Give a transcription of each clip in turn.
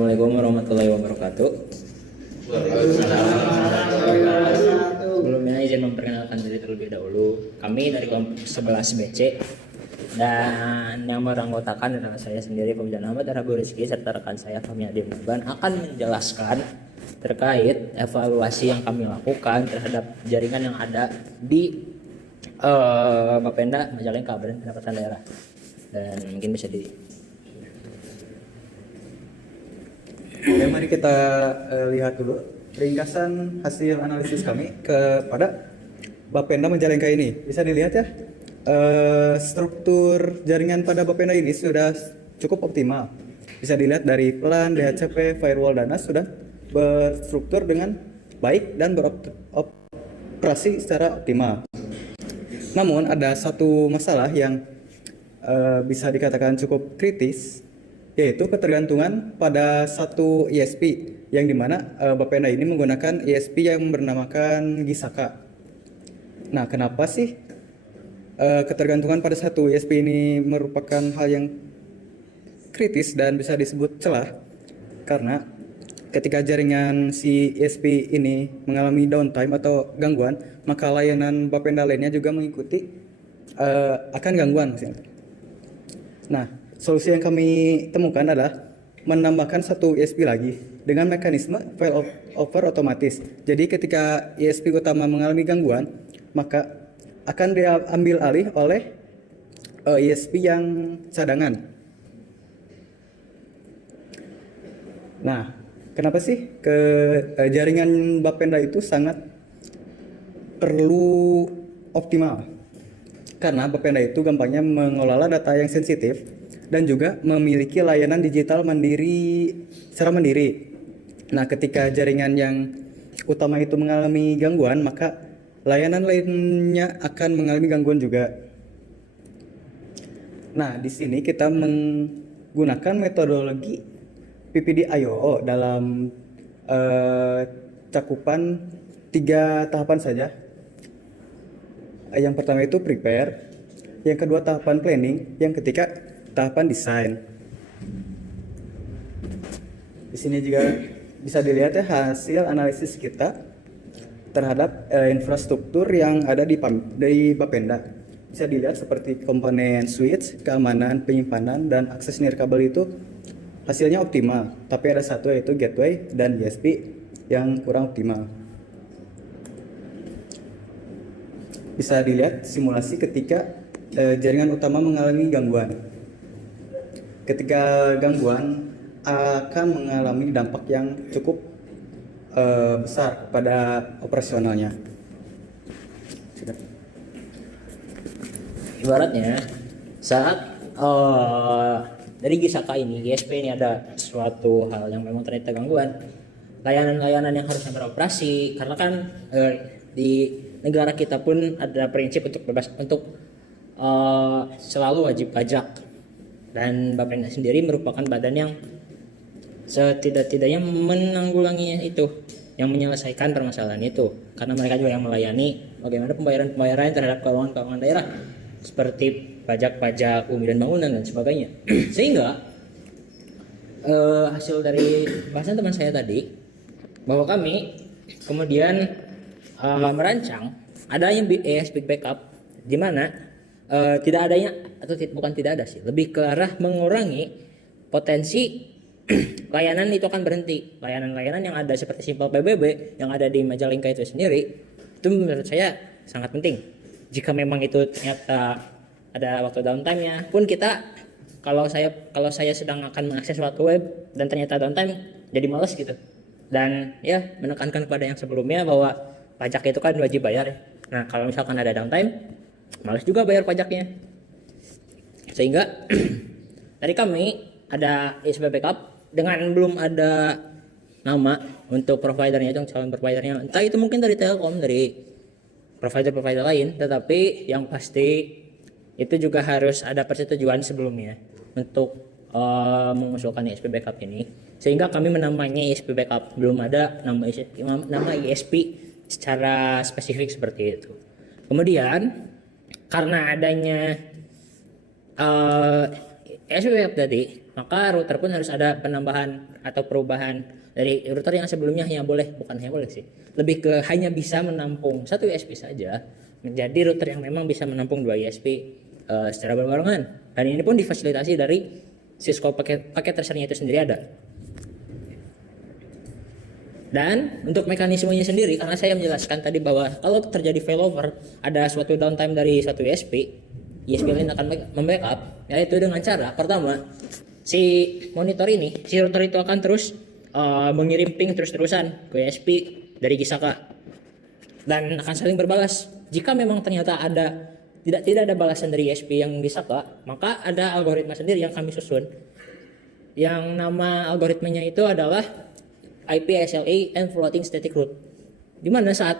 Assalamualaikum warahmatullahi wabarakatuh. Sebelumnya izin memperkenalkan diri terlebih dahulu. Kami dari kelompok 11 BC dan yang meranggotakan adalah saya sendiri Fauzan Ahmad Rabu Rizky serta rekan saya Fahmi Adi Murban akan menjelaskan terkait evaluasi yang kami lakukan terhadap jaringan yang ada di Bapenda Majalengka Badan Pendapatan Daerah. Dan mungkin bisa Oke, mari kita lihat dulu ringkasan hasil analisis kami kepada Bapenda Majalengka ini. Bisa dilihat ya, struktur jaringan pada Bapenda ini sudah cukup optimal. Bisa dilihat dari plan, DHCP, firewall, dan NAS sudah berstruktur dengan baik dan beroperasi secara optimal. Namun ada satu masalah yang bisa dikatakan cukup kritis, yaitu ketergantungan pada satu ISP yang dimana Bapenda ini menggunakan ISP yang bernamakan Gisaka. Nah, kenapa sih ketergantungan pada satu ISP ini merupakan hal yang kritis dan bisa disebut celah? Karena ketika jaringan si ISP ini mengalami downtime atau gangguan, maka layanan Bapenda lainnya juga mengikuti akan gangguan. Nah, solusi yang kami temukan adalah menambahkan satu ISP lagi dengan mekanisme file over otomatis. Jadi ketika ISP utama mengalami gangguan, maka akan diambil alih oleh ISP yang cadangan. Nah, kenapa sih jaringan Bapenda itu sangat perlu optimal? Karena Bapenda itu gampangnya mengelola data yang sensitif dan juga memiliki layanan digital secara mandiri. Nah, ketika jaringan yang utama itu mengalami gangguan, maka layanan lainnya akan mengalami gangguan juga. Nah, di sini kita menggunakan metodologi PPD-IOO dalam cakupan 3 tahapan saja. Yang pertama itu prepare, yang kedua tahapan planning, yang ketiga tahapan desain. Di sini juga bisa dilihat ya hasil analisis kita terhadap infrastruktur yang ada di Bapenda. Bisa dilihat seperti komponen switch, keamanan, penyimpanan, dan akses nirkabel itu hasilnya optimal. Tapi ada satu yaitu gateway dan ISP yang kurang optimal. Bisa dilihat simulasi ketika jaringan utama mengalami gangguan. Ketika gangguan akan mengalami dampak yang cukup besar pada operasionalnya. ibaratnya saat dari Gisaka ini, GSP ini ada suatu hal yang memang ternyata gangguan, layanan-layanan yang harusnya beroperasi, karena kan di negara kita pun ada prinsip untuk bebas untuk selalu wajib pajak, dan Bapenda sendiri merupakan badan yang setidak-tidaknya menanggulangi itu, yang menyelesaikan permasalahan itu, karena mereka juga yang melayani bagaimana pembayaran terhadap keuangan daerah seperti pajak bumi dan bangunan dan sebagainya. Sehingga hasil dari bahasan teman saya tadi, bahwa kami kemudian merancang adanya ESP backup, di mana tidak adanya, atau bukan tidak ada sih, lebih ke arah mengurangi potensi layanan itu akan berhenti. Layanan-layanan yang ada seperti Simple PBB yang ada di Majalengka itu sendiri, itu menurut saya sangat penting. Jika memang itu ternyata ada waktu downtime-nya pun, kita kalau saya sedang akan mengakses suatu web dan ternyata downtime, jadi males gitu. Dan ya, menekankan kepada yang sebelumnya bahwa pajak itu kan wajib bayar. Nah, kalau misalkan ada downtime, males juga bayar pajaknya. Sehingga dari kami ada ISP backup dengan belum ada nama untuk providernya, itu calon providernya, entah itu mungkin dari Telkom, dari provider lain, tetapi yang pasti itu juga harus ada persetujuan sebelumnya untuk mengusulkan ISP backup ini, sehingga kami menamainya ISP backup. Belum ada nama ISP secara spesifik seperti itu. Kemudian karena adanya ESP backup tadi, maka router pun harus ada penambahan atau perubahan dari router yang sebelumnya bukan hanya boleh sih, lebih ke hanya bisa menampung satu ESP saja menjadi router yang memang bisa menampung dua ESP secara berbarengan. Dan ini pun difasilitasi dari Cisco paket tracernya itu sendiri ada. Dan untuk mekanismenya sendiri, karena saya menjelaskan tadi bahwa kalau terjadi failover, ada suatu downtime dari satu ESP lain akan membackup, yaitu dengan cara pertama, si monitor ini, si router itu akan terus mengirim ping terus-terusan ke ESP dari Gisaka dan akan saling berbalas. Jika memang ternyata tidak ada balasan dari ESP yang Gisaka, maka ada algoritma sendiri yang kami susun, yang nama algoritmanya itu adalah IP SLA and Floating Static Route, dimana saat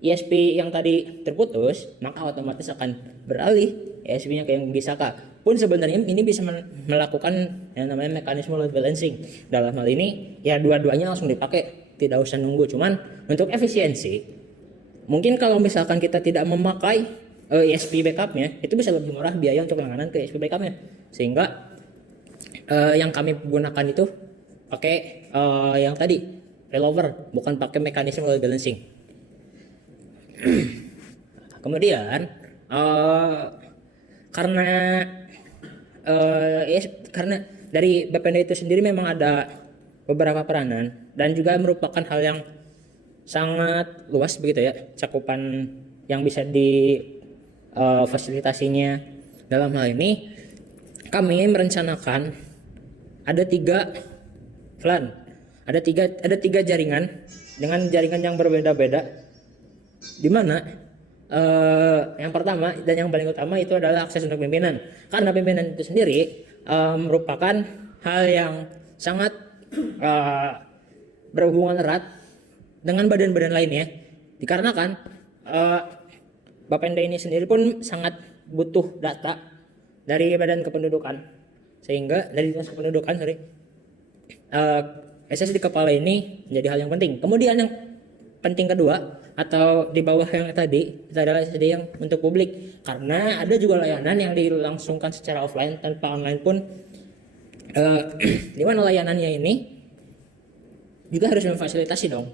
ESP yang tadi terputus, maka otomatis akan beralih ESP-nya ke yang Gisaka. Pun sebenarnya ini bisa melakukan yang namanya mekanisme load balancing. Dalam hal ini ya dua-duanya langsung dipakai, tidak usah nunggu. Cuman untuk efisiensi, mungkin kalau misalkan kita tidak memakai ESP backupnya, itu bisa lebih murah biaya untuk langganan ke ESP backupnya. Sehingga yang kami gunakan itu pakai yang tadi failover, bukan pakai mekanisme load balancing. Kemudian karena dari BPND itu sendiri memang ada beberapa peranan dan juga merupakan hal yang sangat luas begitu ya, cakupan yang bisa fasilitasinya. Dalam hal ini kami merencanakan ada 3 VLAN, ada tiga jaringan dengan jaringan yang berbeda-beda, di mana yang pertama dan yang paling utama itu adalah akses untuk pimpinan, karena pimpinan itu sendiri merupakan hal yang sangat berhubungan erat dengan badan-badan lainnya, dikarenakan Bapenda ini sendiri pun sangat butuh data dari badan kependudukan, sehingga dari dinas kependudukan SSD kepala ini menjadi hal yang penting. Kemudian yang penting kedua atau di bawah yang tadi itu adalah SSD yang untuk publik, karena ada juga layanan yang dilangsungkan secara offline tanpa online pun, di mana layanannya ini juga harus memfasilitasi dong.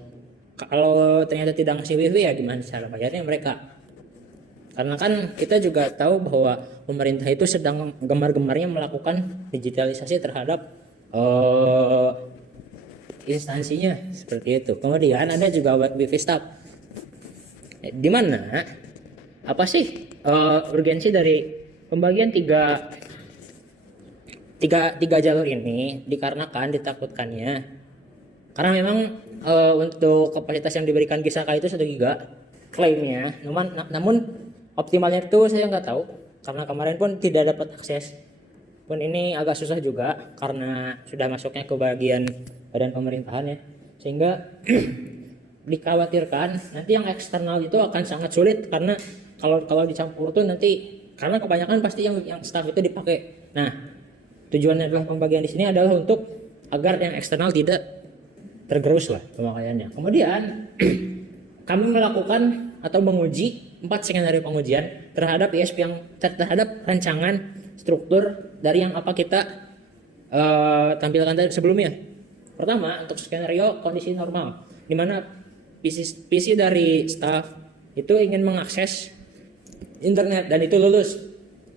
Kalau ternyata tidak ngasih wifi ya gimana cara bayarnya mereka? Karena kan kita juga tahu bahwa pemerintah itu sedang gemar-gemarnya melakukan digitalisasi terhadap instansinya seperti itu. Kemudian ada juga wifi stop, di mana apa sih urgensi dari pembagian tiga jalur ini, dikarenakan ditakutkannya karena memang untuk kapasitas yang diberikan Gisaka itu 1 GB klaimnya, namun optimalnya itu saya nggak tahu karena kemarin pun tidak dapat akses. Pun ini agak susah juga karena sudah masuknya ke bagian badan pemerintahan ya, sehingga dikhawatirkan nanti yang eksternal itu akan sangat sulit, karena kalau dicampur tuh nanti, karena kebanyakan pasti yang staff itu dipakai. Nah, tujuannya adalah pembagian di sini adalah untuk agar yang eksternal tidak tergerus lah pemakaiannya. Kemudian kami melakukan atau menguji 4 skenario pengujian terhadap ISP yang terhadap rancangan struktur dari yang apa kita tampilkan tadi sebelumnya. Pertama, untuk skenario kondisi normal, di mana PC dari staff itu ingin mengakses internet dan itu lulus.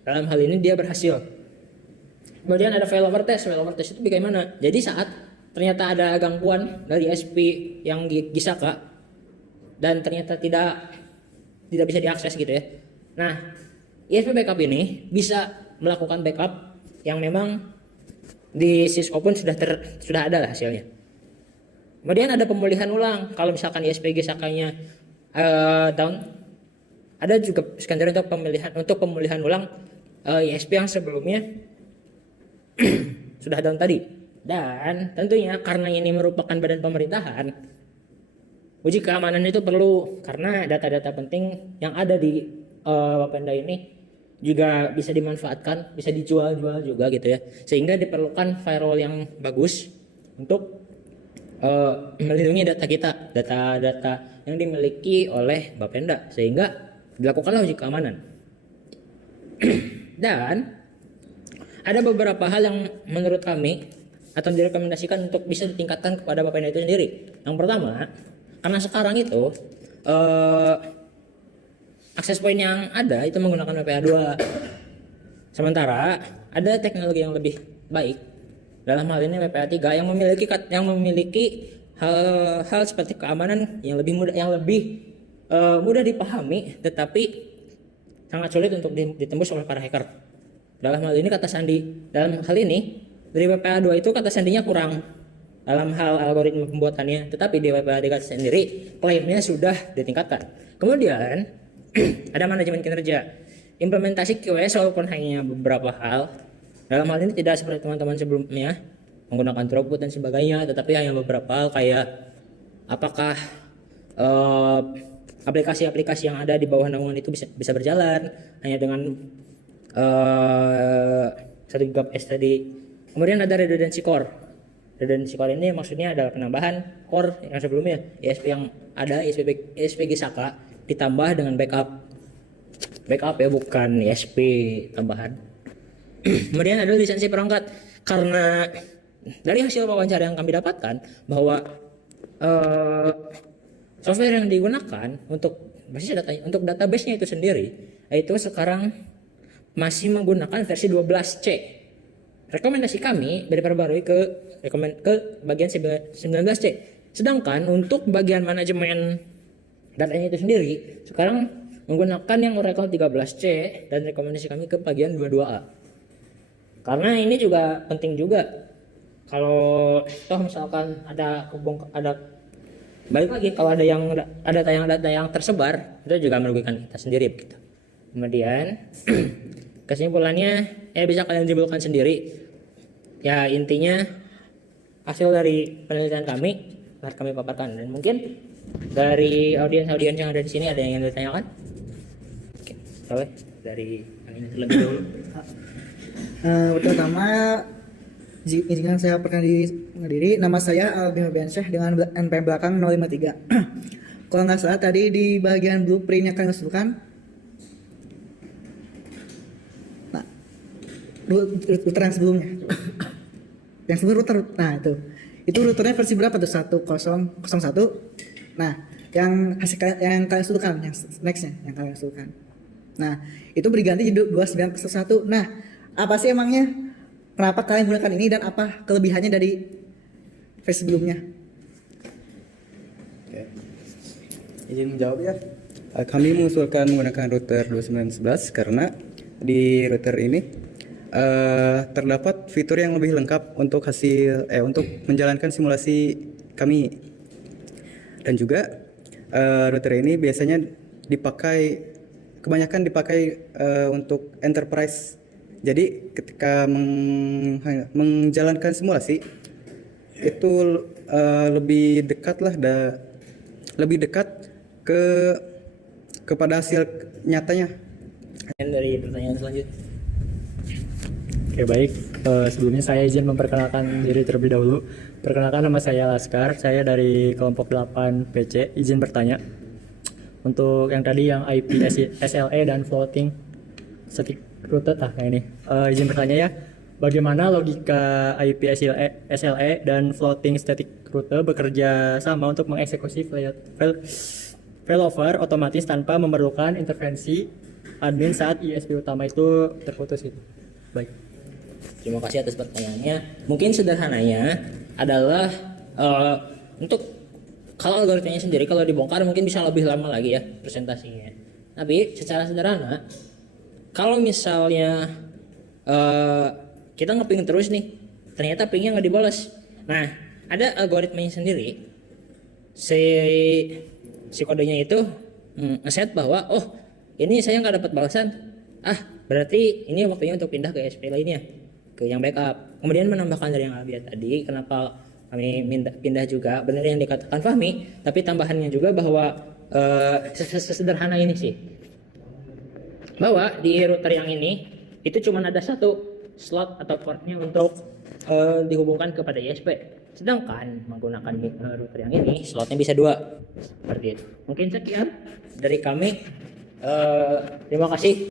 Dalam hal ini dia berhasil. Kemudian ada failover test. Failover test itu bagaimana? Jadi saat ternyata ada gangguan dari ISP yang di Gisaka dan ternyata tidak bisa diakses gitu ya. Nah, ISP backup ini bisa melakukan backup yang memang di Cisco pun sudah ada lah hasilnya. Kemudian ada pemulihan ulang. Kalau misalkan ISP Gisakanya down, ada juga skenario untuk pemulihan ulang ISP yang sebelumnya sudah down tadi. Dan tentunya karena ini merupakan badan pemerintahan, uji keamanan itu perlu, karena data-data penting yang ada di Bapenda ini juga bisa dimanfaatkan, bisa dijual-jual juga gitu ya. Sehingga diperlukan firewall yang bagus untuk melindungi data kita, data-data yang dimiliki oleh Bapenda, sehingga dilakukanlah uji keamanan. Dan ada beberapa hal yang menurut kami atau direkomendasikan untuk bisa ditingkatkan kepada Bapak itu sendiri. Yang pertama, karena sekarang itu akses point yang ada itu menggunakan WPA 2. Sementara ada teknologi yang lebih baik. Dalam hal ini WPA 3 yang memiliki hal seperti keamanan yang lebih mudah dipahami, tetapi sangat sulit untuk ditembus oleh para hacker. Dalam hal ini dari WPA 2 itu kata sandinya kurang dalam hal algoritma pembuatannya, tetapi di WPA 3 sendiri klaimnya sudah ditingkatkan. Kemudian ada manajemen kinerja, implementasi QoS walaupun hanya beberapa hal. Dalam hal ini tidak seperti teman-teman sebelumnya menggunakan throughput dan sebagainya, tetapi hanya beberapa hal kayak apakah aplikasi-aplikasi yang ada di bawah naungan itu bisa berjalan hanya dengan 1 GB tadi. Kemudian ada redundancy core. Redundancy core ini maksudnya adalah penambahan core yang sebelumnya ISP yang ada, ISP Saka ditambah dengan backup ya, bukan ISP tambahan. Kemudian ada lisensi perangkat, karena dari hasil wawancara yang kami dapatkan bahwa software yang digunakan untuk basis datanya, untuk database-nya itu sendiri, itu sekarang masih menggunakan versi 12C. Rekomendasi kami diperbarui ke bagian 19C. Sedangkan untuk bagian manajemen datanya itu sendiri sekarang menggunakan yang Oracle 13C, dan rekomendasi kami ke bagian 22A. Karena ini juga penting juga. Kalau toh misalkan ada balik lagi, kalau ada data yang tersebar, itu juga merugikan kita sendiri begitu. Kemudian kesimpulannya bisa kalian simpulkan sendiri. Ya intinya hasil dari penelitian kami akan kami paparkan, dan mungkin dari audiens yang ada di sini ada yang ingin ditanyakan? Oke, boleh dari yang ini terlebih dahulu. Pertama, izinkan saya perkenalkan diri. Nama saya Albi Nobiansyah dengan NPM belakang 053. Kalau nggak salah tadi di bagian blueprint yang kalian usulkan, nah, router yang sebelumnya, nah itu routernya versi berapa tuh? 1001. Nah, yang kalian usulkan, yang nextnya yang kalian usulkan, nah itu berganti jadi 2901. Nah, apa sih emangnya kenapa kalian gunakan ini dan apa kelebihannya dari versi sebelumnya? Oke. Izin menjawab ya. Kami mengusulkan menggunakan router 2911 karena di router ini terdapat fitur yang lebih lengkap untuk untuk menjalankan simulasi kami. Dan juga router ini biasanya kebanyakan dipakai untuk enterprise. Jadi ketika menjalankan simulasi itu lebih dekat kepada hasil nyatanya. Dari pertanyaan selanjutnya. Oke, baik. Sebelumnya saya izin memperkenalkan diri terlebih dahulu. Perkenalkan, nama saya Laskar. Saya dari kelompok 8 PC. Izin bertanya. Untuk yang tadi yang IP SLE dan floating static router ini. Izin bertanya ya. Bagaimana logika IP SLE dan floating static router bekerja sama untuk mengeksekusi failover otomatis tanpa memerlukan intervensi admin saat ISP utama itu terputus itu. Baik. Terima kasih atas pertanyaannya. Mungkin sederhananya adalah untuk kalau algoritmanya sendiri kalau dibongkar mungkin bisa lebih lama lagi ya presentasinya. Tapi secara sederhana, kalau misalnya kita nge-ping terus nih, ternyata pingnya nggak dibalas. Nah, ada algoritmanya sendiri. Si kodenya itu ngeset bahwa ini saya nggak dapat balasan. Berarti ini waktunya untuk pindah ke ISP lainnya, ke yang backup. Kemudian menambahkan dari yang Albiat tadi, kenapa kami minta pindah juga, benar yang dikatakan Fahmi, tapi tambahannya juga bahwa sesederhana ini sih, bahwa di router yang ini itu cuma ada satu slot atau portnya untuk dihubungkan kepada ISP, sedangkan menggunakan router yang ini slotnya bisa 2 seperti itu. Mungkin sekian dari kami. Terima kasih